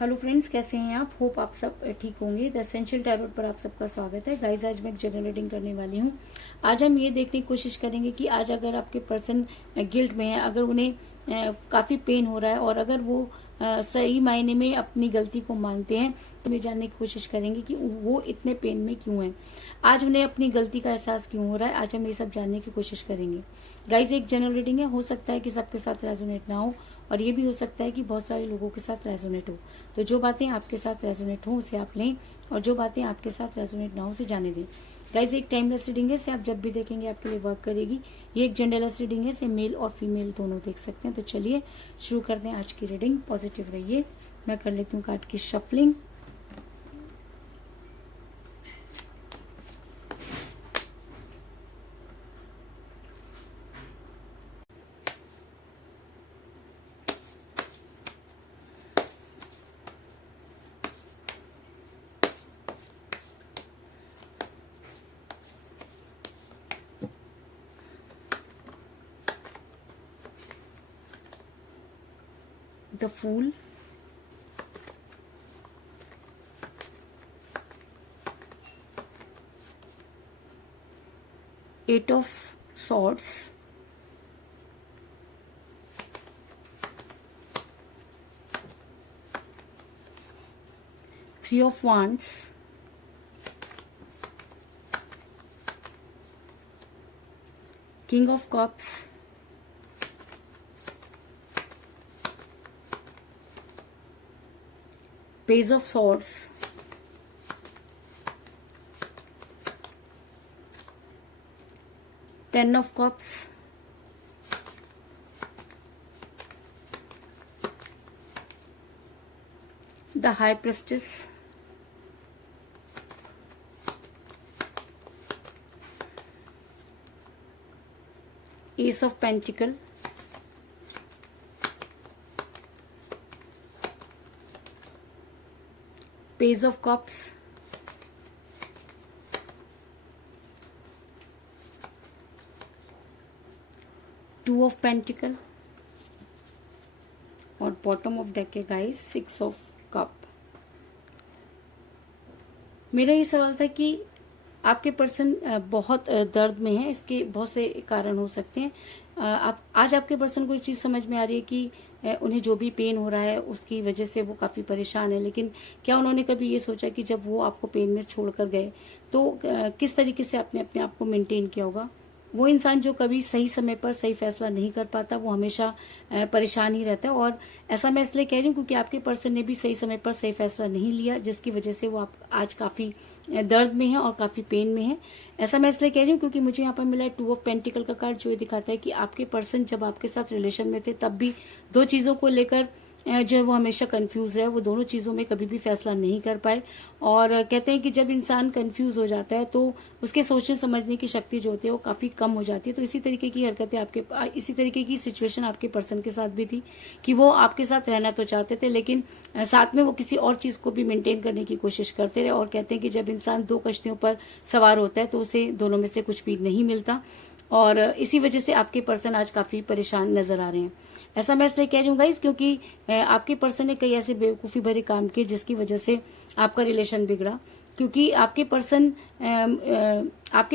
Hello friends, कैसे हैं आप? होप आप सब ठीक होंगे। द एसेंशियल टैरोट पर आप सबका स्वागत है। गाइज, आज मैं एक जनरल रीडिंग करने वाली हूँ। आज हम ये देखने की कोशिश करेंगे कि आज अगर आपके पर्सन गिल्ट में है, अगर उन्हें काफी पेन हो रहा है और अगर वो सही मायने में अपनी गलती को मानते हैं, तो ये जानने की कोशिश करेंगे कि वो इतने पेन में क्यों हैं, आज उन्हें अपनी गलती का एहसास क्यों हो रहा है। आज हम ये सब जानने की कोशिश करेंगे। गाइज, एक जनरल रीडिंग है, हो सकता है कि सबके साथ रेजोनेट ना हो और ये भी हो सकता है कि बहुत सारे लोगों के साथ रेजोनेट हो। तो जो बातें आपके साथ रेजोनेट हो उसे आप लें और जो बातें आपके साथ रेजोनेट ना हो उसे जाने दें। गाइज, एक टाइमलेस रीडिंग है, इसे आप जब भी देखेंगे आपके लिए वर्क करेगी। ये एक जेंडरलेस रीडिंग है, इसे मेल और फीमेल दोनों देख सकते हैं। तो चलिए शुरू करते हैं आज की रीडिंग। पॉजिटिव रहिए। मैं कर लेती हूँ कार्ड की shuffling. The Fool, Eight of Swords, Three of Wands, King of Cups, Page of Swords, Ten of Cups, the High Priestess, Ace of Pentacle, Page of Cups, Two of Pentacle और bottom of deck है guys six of cup. मेरा ये सवाल था कि आपके person बहुत दर्द में है। इसके बहुत से कारण हो सकते हैं। आज आपके पर्सन को इस चीज समझ में आ रही है कि उन्हें जो भी पेन हो रहा है उसकी वजह से वो काफी परेशान है। लेकिन क्या उन्होंने कभी ये सोचा कि जब वो आपको पेन में छोड़कर गए तो किस तरीके से आपने अपने आप को मेंटेन किया होगा। वो इंसान जो कभी सही समय पर सही फैसला नहीं कर पाता, वो हमेशा परेशान ही रहता है। और ऐसा मैं इसलिए कह रही हूँ क्योंकि आपके पर्सन ने भी सही समय पर सही फैसला नहीं लिया, जिसकी वजह से वो आप आज काफी दर्द में है और काफी पेन में है। ऐसा मैं इसलिए कह रही हूँ क्योंकि मुझे यहाँ पर मिला है टू ऑफ पेंटिकल का कार्ड, जो ये दिखाता है कि आपके पर्सन जब आपके साथ रिलेशन में थे तब भी दो चीजों को लेकर जो है वो हमेशा कंफ्यूज है। वो दोनों चीजों में कभी भी फैसला नहीं कर पाए। और कहते हैं कि जब इंसान कंफ्यूज हो जाता है तो उसके सोचने समझने की शक्ति जो होती है वो काफी कम हो जाती है। तो इसी तरीके की हरकतें इसी तरीके की सिचुएशन आपके पर्सन के साथ भी थी कि वो आपके साथ रहना तो चाहते थे, लेकिन साथ में वो किसी और चीज को भी मेंटेन करने की कोशिश करते रहे। और कहते हैं कि जब इंसान दो कश्तियों पर सवार होता है तो उसे दोनों में से कुछ भी नहीं मिलता। और इसी वजह से आपके पर्सन आज काफी परेशान नजर आ रहे हैं। ऐसा मैं इसलिए कह रही हूँ गाइस क्योंकि आपके पर्सन ने कई ऐसे बेवकूफी भरे काम किए जिसकी वजह से आपका रिलेशन बिगड़ा। क्योंकि आपके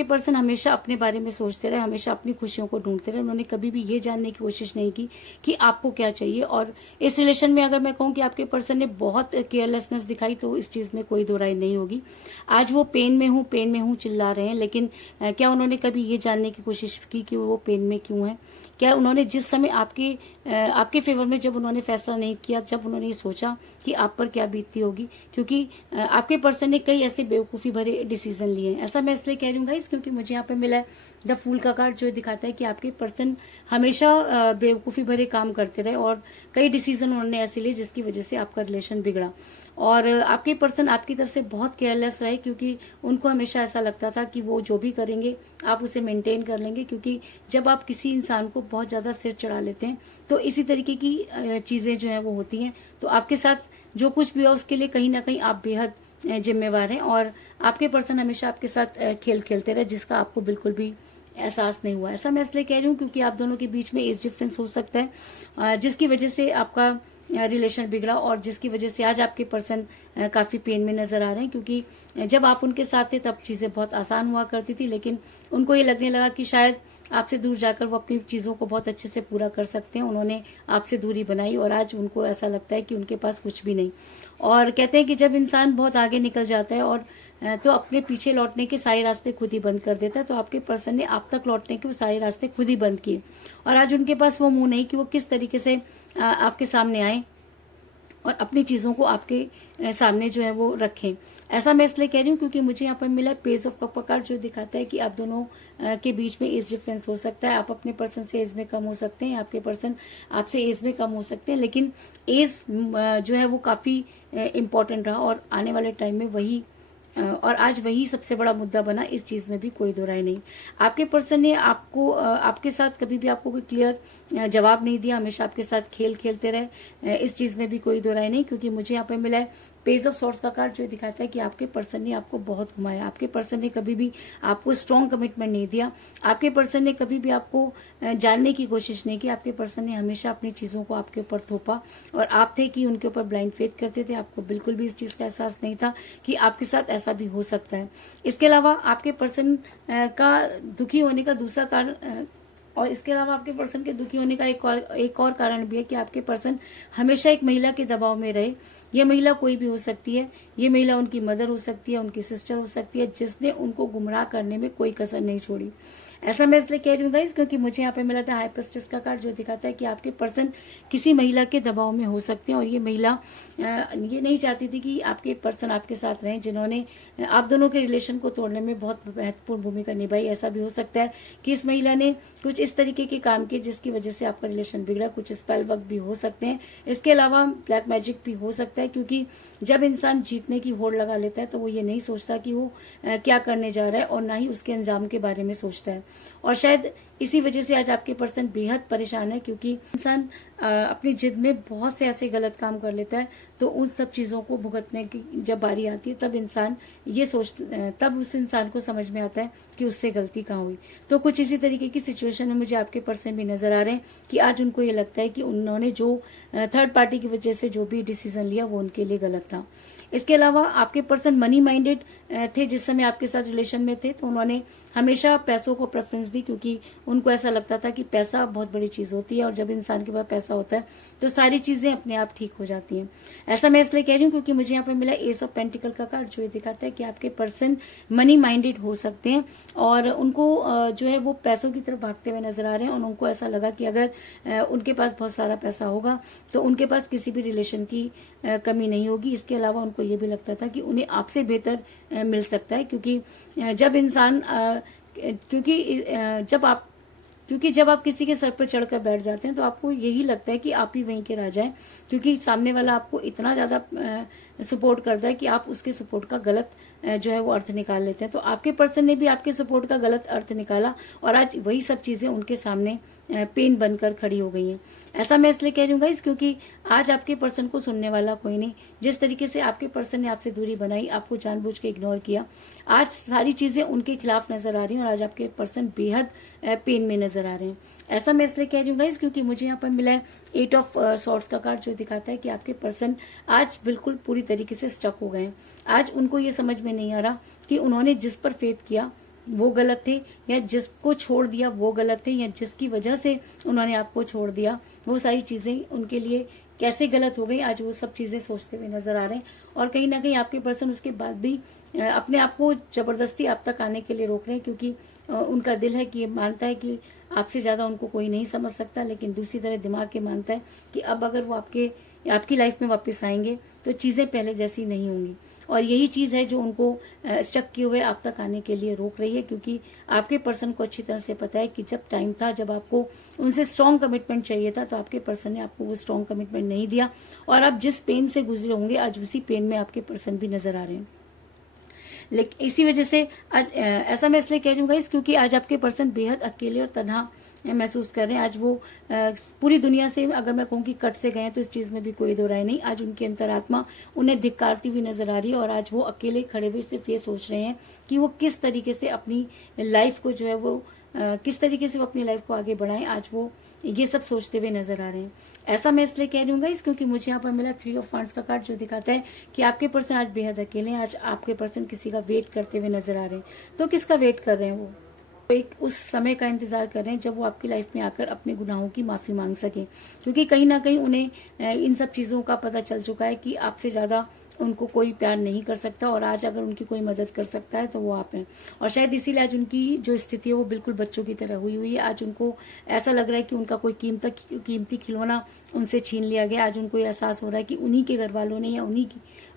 पर्सन हमेशा अपने बारे में सोचते रहे, हमेशा अपनी खुशियों को ढूंढते रहे। उन्होंने कभी भी ये जानने की कोशिश नहीं की कि आपको क्या चाहिए। और इस रिलेशन में अगर मैं कहूँ कि आपके पर्सन ने बहुत केयरलेसनेस दिखाई तो इस चीज में कोई दो राय नहीं होगी। आज वो पेन में हूँ चिल्ला रहे हैं, लेकिन क्या उन्होंने कभी ये जानने की कोशिश की कि वो पेन में क्यों है? क्या उन्होंने जिस समय आपके फेवर में जब उन्होंने फैसला नहीं किया, जब उन्होंने ये सोचा कि आप पर क्या बीतती होगी? क्योंकि आपके पर्सन ने कई ऐसे बेवकूफी भरे डिसीजन लिए हैं। ऐसा मैं इसलिए कह रही हूँ गाइस क्योंकि मुझे यहाँ पे मिला है द फूल का कार्ड, जो दिखाता है कि आपके पर्सन हमेशा बेवकूफी भरे काम करते रहे और कई डिसीजन उन्होंने ऐसे लिए जिसकी वजह से आपका रिलेशन बिगड़ा। और आपके पर्सन आपकी तरफ से बहुत केयरलेस रहे क्योंकि उनको हमेशा ऐसा लगता था कि वो जो भी करेंगे आप उसे मेंटेन कर लेंगे। क्योंकि जब आप किसी इंसान को बहुत ज्यादा सिर चढ़ा लेते हैं तो इसी तरीके की चीजें जो है वो होती हैं। तो आपके साथ जो कुछ भी हो उसके लिए कहीं ना कहीं आप बेहद जिम्मेवार हैं। और आपके पर्सन हमेशा आपके साथ खेल खेलते रहे जिसका आपको बिल्कुल भी एहसास नहीं हुआ। ऐसा मैं इसलिए कह रही हूँ क्योंकि आप दोनों के बीच में एज डिफरेंस हो सकता है जिसकी वजह से आपका रिलेशन बिगड़ा और जिसकी वजह से आज आपके पर्सन काफी पेन में नजर आ रहे हैं, क्योंकि जब आप उनके साथ थे तब चीजें बहुत आसान हुआ करती थी, लेकिन उनको ये लगने लगा कि शायद आपसे दूर जाकर वो अपनी चीजों को बहुत अच्छे से पूरा कर सकते हैं। उन्होंने आपसे दूरी बनाई और आज उनको ऐसा लगता है कि उनके पास कुछ भी नहीं। और कहते हैं कि जब इंसान बहुत आगे निकल जाता है और तो अपने पीछे लौटने के सारे रास्ते खुद ही बंद कर देता है। तो आपके पर्सन ने आप तक लौटने के वो सारे रास्ते खुद ही बंद किए और आज उनके पास वो मुंह नहीं कि वो किस तरीके से आपके सामने आए और अपनी चीजों को आपके सामने जो है वो रखें। ऐसा मैं इसलिए कह रही हूँ क्योंकि मुझे यहाँ पर मिला पेज ऑफ कप कार्ड, जो दिखाता है कि आप दोनों के बीच में एज डिफरेंस हो सकता है। आप अपने पर्सन से एज में कम हो सकते हैं, आपके पर्सन आपसे एज में कम हो सकते हैं, लेकिन एज जो है वो काफी इम्पोर्टेंट रहा और आने वाले टाइम में वही और आज वही सबसे बड़ा मुद्दा बना। इस चीज में भी कोई दो राय नहीं। आपके पर्सन ने आपको आपके साथ कभी भी आपको कोई क्लियर जवाब नहीं दिया, हमेशा आपके साथ खेल खेलते रहे। इस चीज में भी कोई दो राय नहीं, क्योंकि मुझे यहाँ पे मिला है पेज ऑफ सॉर्ड्स का कार्ड, जो दिखाता है कि आपके पर्सन ने आपको बहुत घुमाया। आपके पर्सन ने कभी भी आपको स्ट्रॉन्ग कमिटमेंट नहीं दिया। आपके पर्सन ने कभी भी आपको जानने की कोशिश नहीं की। आपके पर्सन ने हमेशा अपनी चीजों को आपके ऊपर थोपा और आप थे कि उनके ऊपर ब्लाइंड फेथ करते थे। आपको बिल्कुल भी इस चीज का एहसास नहीं था कि आपके साथ ऐसा भी हो सकता है। इसके अलावा आपके पर्सन का दुखी होने का दूसरा कारण और इसके अलावा आपके पर्सन के दुखी होने का एक और कारण भी है कि आपके पर्सन हमेशा एक महिला के दबाव में रहे। ये महिला कोई भी हो सकती है। ये महिला उनकी मदर हो सकती है, उनकी सिस्टर हो सकती है, जिसने उनको गुमराह करने में कोई कसर नहीं छोड़ी। ऐसा मैं इसलिए कह रही हूँ गाइस क्योंकि मुझे यहाँ पे मिला था हाई प्रेस्टिस का कार्ड, जो दिखाता है कि आपके पर्सन किसी महिला के दबाव में हो सकते हैं और ये महिला ये नहीं चाहती थी कि आपके पर्सन आपके साथ रहें, जिन्होंने आप दोनों के रिलेशन को तोड़ने में बहुत महत्वपूर्ण भूमिका निभाई। ऐसा भी हो सकता है कि इस महिला ने कुछ इस तरीके के काम किए जिसकी वजह से आपका रिलेशन बिगड़ा। कुछ स्पेल वर्क भी हो सकते हैं। इसके अलावा ब्लैक मैजिक भी हो सकता है, क्योंकि जब इंसान जीतने की होड़ लगा लेता है तो वो ये नहीं सोचता कि वो क्या करने जा रहा है और ना ही उसके अंजाम के बारे में सोचता है। और शायद इसी वजह से आज आपके पर्सन बेहद परेशान है, क्योंकि इंसान अपनी जिद में बहुत से ऐसे गलत काम कर लेता है, तो उन सब चीजों को भुगतने की जब बारी आती है तब इंसान ये तब उस इंसान को समझ में आता है कि उससे गलती कहाँ हुई। तो कुछ इसी तरीके की सिचुएशन में मुझे आपके पर्सन भी नजर आ रहे हैं कि आज उनको ये लगता है कि उन्होंने जो थर्ड पार्टी की वजह से जो भी डिसीजन लिया वो उनके लिए गलत था। इसके अलावा आपके पर्सन मनी माइंडेड थे जिस समय आपके साथ रिलेशन में थे, तो उन्होंने हमेशा पैसों को प्रेफरेंस दी, क्योंकि उनको ऐसा लगता था कि पैसा बहुत बड़ी चीज होती है और जब इंसान के पास पैसा होता है तो सारी चीजें अपने आप ठीक हो जाती हैं। ऐसा मैं इसलिए कह रही हूँ क्योंकि मुझे यहाँ पे मिला एस ऑफ पेंटिकल का कार्ड, जो ये दिखाता है कि आपके पर्सन मनी माइंडेड हो सकते हैं और उनको जो है वो पैसों की तरफ भागते हुए नजर आ रहे हैं और उनको ऐसा लगा कि अगर उनके पास बहुत सारा पैसा होगा तो उनके पास किसी भी रिलेशन की कमी नहीं होगी। इसके अलावा उनको ये भी लगता था कि उन्हें आपसे बेहतर मिल सकता है, क्योंकि जब इंसान क्योंकि जब आप किसी के सर पर चढ़कर बैठ जाते हैं तो आपको यही लगता है कि आप ही वहीं के राजा हैं, क्योंकि सामने वाला आपको इतना ज्यादा सपोर्ट करता है कि आप उसके सपोर्ट का गलत जो है वो अर्थ निकाल लेते हैं। तो आपके पर्सन ने भी आपके सपोर्ट का गलत अर्थ निकाला और आज वही सब चीजें उनके सामने पेन बनकर खड़ी हो गई हैं। ऐसा मैं इसलिए कह रही हूँ गाइस क्योंकि आज आपके पर्सन को सुनने वाला कोई नहीं। जिस तरीके से आपके पर्सन ने आपसे दूरी बनाई, आपको जानबूझ के इग्नोर किया, आज सारी चीजें उनके खिलाफ नजर आ रही हैं और आज आपके पर्सन बेहद पेन में नजर आ रहे हैं। ऐसा मैं इसलिए कह रही हूँ गाइस क्योंकि मुझे यहाँ पर मिला है 8 ऑफ सॉर्ड्स का कार्ड, जो दिखाता है कि आपके पर्सन आज बिल्कुल पूरी तरीके से स्टक हो गए हैं। आज उनको ये समझ में नहीं आ रहा कि उन्होंने जिस पर फेथ किया वो गलत थे या जिसको छोड़ दिया वो गलत थे या जिसकी वजह से उन्होंने आपको छोड़ दिया वो सारी चीजें उनके लिए कैसे गलत हो गई। आज वो सब चीजें सोचते हुए नजर आ रहे हैं और कहीं ना कहीं आपके पर्सन उसके बाद भी अपने आप को जबरदस्ती आप तक आने के लिए रोक रहे हैं, क्योंकि उनका दिल है कि ये मानता है कि आपसे ज्यादा उनको कोई नहीं समझ सकता, लेकिन दूसरी तरह दिमाग के मानता है कि अब अगर वो आपकी लाइफ में वापस आएंगे तो चीजें पहले जैसी नहीं होंगी। और यही चीज है जो उनको स्टक किए हुए आप तक आने के लिए रोक रही है, क्योंकि आपके पर्सन को अच्छी तरह से पता है कि जब टाइम था, जब आपको उनसे स्ट्रॉन्ग कमिटमेंट चाहिए था, तो आपके पर्सन ने आपको वो स्ट्रॉन्ग कमिटमेंट नहीं दिया और आप जिस पेन से गुजरे होंगे आज उसी पेन में आपके पर्सन भी नजर आ रहे हैं। लेकिन इसी वजह से आज ऐसा मैं इसलिए कह रही हूँ गाइस क्योंकि आज आपके पर्सन बेहद अकेले और तन्हा महसूस कर रहे हैं। आज वो पूरी दुनिया से, अगर मैं कहूँ कि कट से गए हैं, तो इस चीज में भी कोई दो राय नहीं। आज उनकी अंतरात्मा उन्हें धिक्कारती हुई नजर आ रही है और आज वो अकेले खड़े हुए सिर्फ ये सोच रहे हैं कि वो किस तरीके से अपनी लाइफ को जो है वो किस तरीके से वो अपनी लाइफ को आगे बढ़ाएं, आज वो ये सब सोचते हुए नजर आ रहे हैं। ऐसा मैं इसलिए कह रही हूँ गाइस क्योंकि मुझे यहाँ पर मिला 3 ऑफ वांड्स का कार्ड, जो दिखाता है कि आपके पर्सन आज बेहद अकेले हैं। आज आपके पर्सन किसी का वेट करते हुए नजर आ रहे हैं। तो किसका वेट कर रहे हैं वो एक उस समय का इंतजार कर रहे हैं जब वो आपकी लाइफ में आकर अपने गुनाहों की माफी मांग सके, क्योंकि कहीं ना कहीं उन्हें इन सब चीजों का पता चल चुका है कि आपसे ज्यादा उनको कोई प्यार नहीं कर सकता, और आज अगर उनकी कोई मदद कर सकता है तो वो आप हैं। और शायद इसीलिए आज उनकी जो स्थिति है वो बिल्कुल बच्चों की तरह हुई हुई है। आज उनको ऐसा लग रहा है कि उनका कोई कीमती खिलौना उनसे छीन लिया गया। आज उनको एहसास हो रहा है कि उन्हीं के घर वालों ने या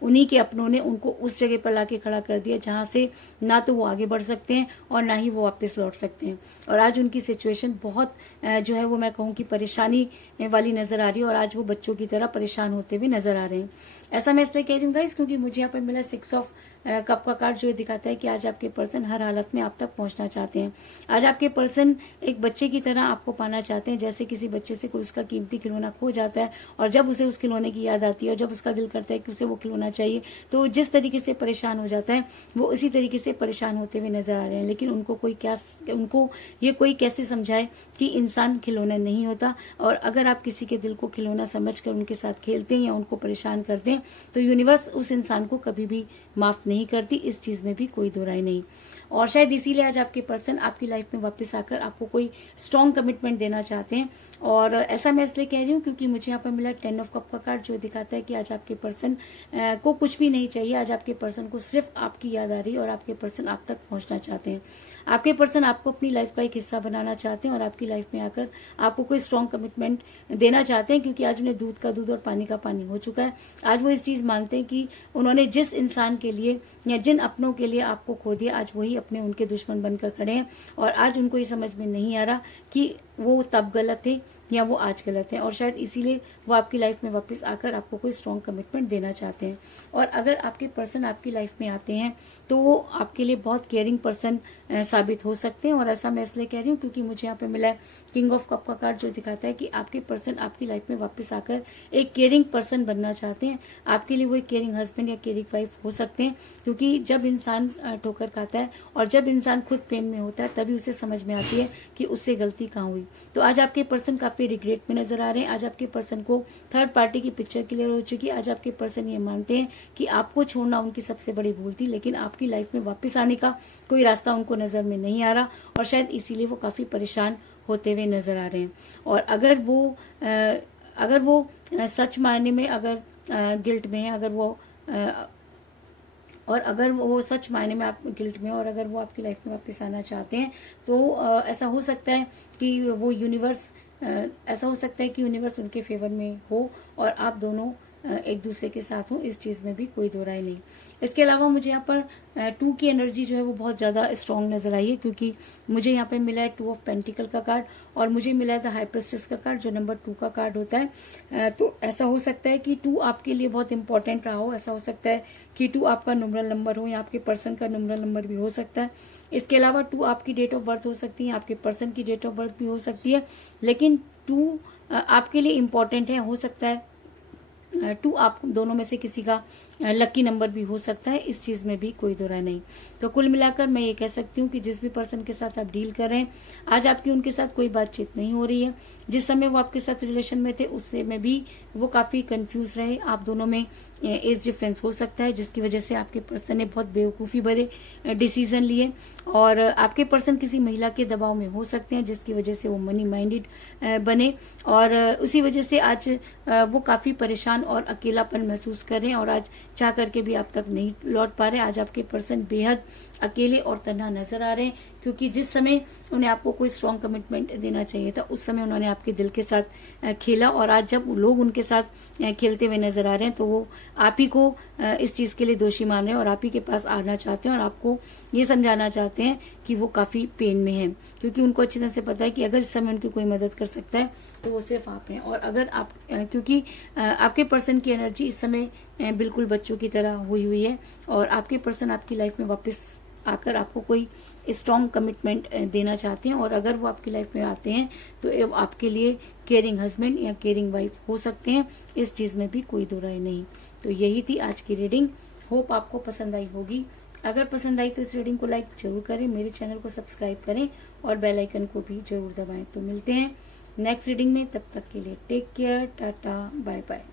उन्हीं के अपनों ने उनको उस जगह पर लाके खड़ा कर दिया जहां से ना तो वो आगे बढ़ सकते हैं और ना ही वो वापस लौट सकते हैं। और आज उनकी सिचुएशन बहुत जो है वो मैं कहूँ कि परेशानी वाली नजर आ रही है, और आज वो बच्चों की तरह परेशान होते हुए नजर आ रहे हैं। ऐसा मैं इसलिए कह रही हूँ गाइस क्योंकि मुझे यहाँ पर मिला 6 ऑफ कप का कार्ड, जो दिखाता है कि आज आपके पर्सन हर हालत में आप तक पहुंचना चाहते हैं। आज आपके पर्सन एक बच्चे की तरह आपको पाना चाहते हैं, जैसे किसी बच्चे से कोई उसका कीमती खिलौना खो जाता है और जब उसे उस खिलौने की याद आती है और जब उसका दिल करता है कि उसे वो खिलौना चाहिए, तो जिस तरीके से परेशान हो जाता है वो उसी तरीके से परेशान होते हुए नजर आ रहे हैं। लेकिन उनको ये कोई कैसे समझाए कि इंसान खिलौना नहीं होता, और अगर आप किसी के दिल को खिलौना समझकर उनके साथ खेलते हैं या उनको परेशान करते हैं तो यूनिवर्स उस इंसान को कभी भी माफ नहीं करती। इस चीज में भी कोई दो राय नहीं। और शायद इसीलिए आज आपके पर्सन आपकी लाइफ में वापस आकर आपको कोई स्ट्रॉन्ग कमिटमेंट देना चाहते हैं। और ऐसा मैं इसलिए कह रही हूँ क्योंकि मुझे यहाँ पर मिला 10 ऑफ कप का कार्ड, जो दिखाता है कि आज आपके पर्सन को कुछ भी नहीं चाहिए। आज आपके पर्सन को सिर्फ आपकी याद आ रही है और आपके पर्सन आप तक पहुंचना चाहते हैं। आपके पर्सन आपको अपनी लाइफ का एक हिस्सा बनाना चाहते हैं और आपकी लाइफ में आकर आपको कोई स्ट्रॉन्ग कमिटमेंट देना चाहते हैं, क्योंकि आज उन्हें दूध का दूध और पानी का पानी हो चुका है। आज वो इस चीज मानते हैं कि उन्होंने जिस इंसान के लिए या जिन अपनों के लिए आपको खो दिया, आज वही अपने उनके दुश्मन बनकर खड़े हैं। और आज उनको ये समझ में नहीं आ रहा कि वो तब गलत थे या वो आज गलत है, और शायद इसीलिए वो आपकी लाइफ में वापस आकर आपको कोई स्ट्रॉन्ग कमिटमेंट देना चाहते हैं। और अगर आपके पर्सन आपकी लाइफ में आते हैं तो वो आपके लिए बहुत केयरिंग पर्सन साबित हो सकते हैं। और ऐसा मैं इसलिए कह रही हूँ क्योंकि मुझे यहाँ पे मिला है किंग ऑफ कप का कार्ड, जो दिखाता है कि आपके पर्सन आपकी लाइफ में वापस आकर एक केयरिंग पर्सन बनना चाहते हैं। आपके लिए वो एक केयरिंग हस्बैंड या केयरिंग वाइफ हो सकते हैं, क्योंकि जब इंसान ठोकर खाता है और जब इंसान खुद पेन में होता है तभी उसे समझ में आती है कि उससे गलती कहाँ हुई। तो आज आपके पर्सन काफी रिग्रेट में नजर आ रहे हैं। आज आपके पर्सन को थर्ड पार्टी की पिक्चर क्लियर हो चुकी है। आज आपके पर्सन ये मानते हैं कि आपको छोड़ना उनकी सबसे बड़ी भूल थी, लेकिन आपकी लाइफ में वापस आने का कोई रास्ता उनको नजर में नहीं आ रहा, और शायद इसीलिए वो काफी परेशान होते हुए नजर आ रहे हैं। और अगर वो सच मायने में अगर गिल्ट में है, अगर वो सच मायने में आप गिल्ट में, और अगर वो आपकी लाइफ में वापस आना चाहते हैं तो ऐसा हो सकता है कि यूनिवर्स उनके फेवर में हो और आप दोनों एक दूसरे के साथ हो। इस चीज में भी कोई दो राय नहीं। इसके अलावा मुझे यहाँ पर 2 की एनर्जी जो है वो बहुत ज्यादा स्ट्रांग नजर आई है, क्योंकि मुझे यहाँ पे मिला है 2 ऑफ पेंटिकल का कार्ड और मुझे मिला है द हाई प्रिस्टेस का कार्ड, जो नंबर 2 का कार्ड होता है। तो ऐसा हो सकता है कि 2 आपके लिए बहुत इंपॉर्टेंट रहा हो। ऐसा हो सकता है कि 2 आपका न्यूमरल नंबर हो या आपके पर्सन का न्यूमरल नंबर भी हो सकता है। इसके अलावा 2 आपकी डेट ऑफ बर्थ हो सकती है, आपके पर्सन की डेट ऑफ बर्थ भी हो सकती है, लेकिन 2 आपके लिए इम्पोर्टेंट है। हो सकता है 2 आप दोनों में से किसी का लकी नंबर भी हो सकता है। इस चीज में भी कोई दो राय नहीं। तो कुल मिलाकर मैं ये कह सकती हूँ कि जिस भी पर्सन के साथ आप डील कर रहे हैं, आज आपकी उनके साथ कोई बातचीत नहीं हो रही है। जिस समय वो आपके साथ रिलेशन में थे उस समय भी वो काफी कंफ्यूज रहे। आप दोनों में एज डिफरेंस हो सकता है, जिसकी वजह से आपके पर्सन ने बहुत बेवकूफी भरे डिसीजन लिए, और आपके पर्सन किसी महिला के दबाव में हो सकते हैं, जिसकी वजह से वो मनी माइंडेड बने, और उसी वजह से आज वो काफी परेशान और अकेलापन महसूस कर रहे हैं, और आज चाह करके भी आप तक नहीं लौट पा रहे। आज आपके पर्सन बेहद अकेले और तन्हा नजर आ रहे हैं, क्योंकि जिस समय उन्हें आपको कोई स्ट्रॉन्ग कमिटमेंट देना चाहिए था उस समय उन्होंने आपके दिल के साथ खेला, और आज जब लोग उनके साथ खेलते हुए नजर आ रहे हैं तो वो आप ही को इस चीज के लिए दोषी मान रहे हैं और आप ही के पास आना चाहते हैं, और आपको ये समझाना चाहते हैं कि वो काफी पेन में है, क्योंकि उनको अच्छी तरह से पता है कि अगर इस समय उनकी कोई मदद कर सकता है तो वो सिर्फ आप हैं। और अगर आप क्योंकि आपके पर्सन की एनर्जी इस समय बिल्कुल बच्चों की तरह हुई है, और आपके पर्सन आपकी लाइफ में वापस आकर आपको कोई स्ट्रॉन्ग कमिटमेंट देना चाहते हैं, और अगर वो आपकी लाइफ में आते हैं तो आपके लिए केयरिंग हस्बैंड या केयरिंग वाइफ हो सकते हैं। इस चीज में भी कोई दो राय नहीं। तो यही थी आज की रीडिंग। होप आपको पसंद आई होगी। अगर पसंद आई तो इस रीडिंग को लाइक जरूर करें, मेरे चैनल को सब्सक्राइब करें और बेल आइकन को भी जरूर दबाएं। तो मिलते हैं नेक्स्ट रीडिंग में, तब तक के लिए take care, tata, bye bye.